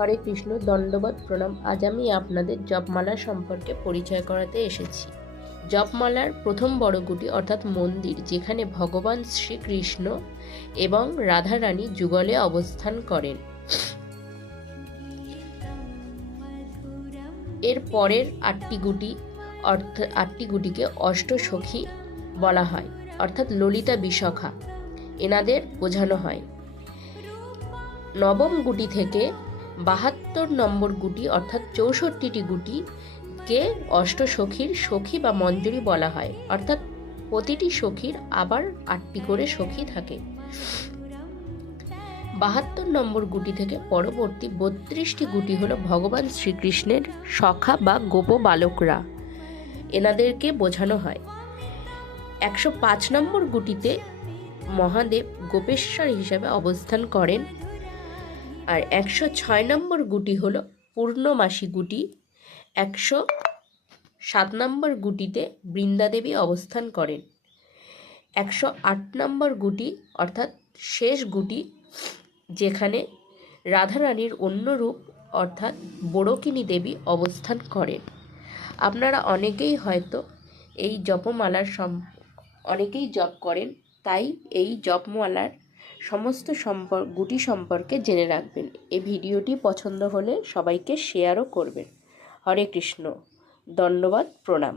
হরে কৃষ্ণ, দণ্ডবত প্রণাম। আজ আমি আপনাদের জপমালা সম্পর্কে পরিচয় করাতে এসেছি। জপমালার প্রথম বড় গুটি অর্থাৎ মন্দির, যেখানে ভগবান শ্রীকৃষ্ণ এবং রাধারানী যুগলে অবস্থান করেন। এর পরের আটটি গুটিকে অষ্টসখী বলা হয়, অর্থাৎ ললিতা বিশাখা এনাদের বোঝানো হয়। নবম গুটি থেকে 72 নম্বর গুটি অর্থাৎ 64টি গুটিকে অষ্টসখীর সখী বা মঞ্জুরি বলা হয়, অর্থাৎ প্রতিটি সখীর আবার 8টি করে সখী থাকে। 72 নম্বর গুটি থেকে পরবর্তী 32টি গুটি হলো ভগবান শ্রীকৃষ্ণের সখা বা গোপ বালকরা, এনাদেরকে বোঝানো হয়। 105 নম্বর গুটিতে মহাদেব গোপেশ্বর হিসাবে অবস্থান করেন। আর 106 নম্বর গুটি হলো পূর্ণমাসী গুটি। 107 নম্বর গুটিতে বৃন্দাদেবী অবস্থান করেন। 108 নম্বর গুটি অর্থাৎ শেষ গুটি, যেখানে রাধারানীর অন্য রূপ অর্থাৎ বড়কিনী দেবী অবস্থান করেন। আপনারা অনেকেই হয়তো এই জপমালার অনেকেই জপ করেন, তাই এই জপমালার সমস্ত গুটি সম্পর্কে জেনে রাখবেন। এই ভিডিওটি পছন্দ হলে সবাইকে শেয়ারও করবেন। হরে কৃষ্ণ, দণ্ডবত প্রণাম।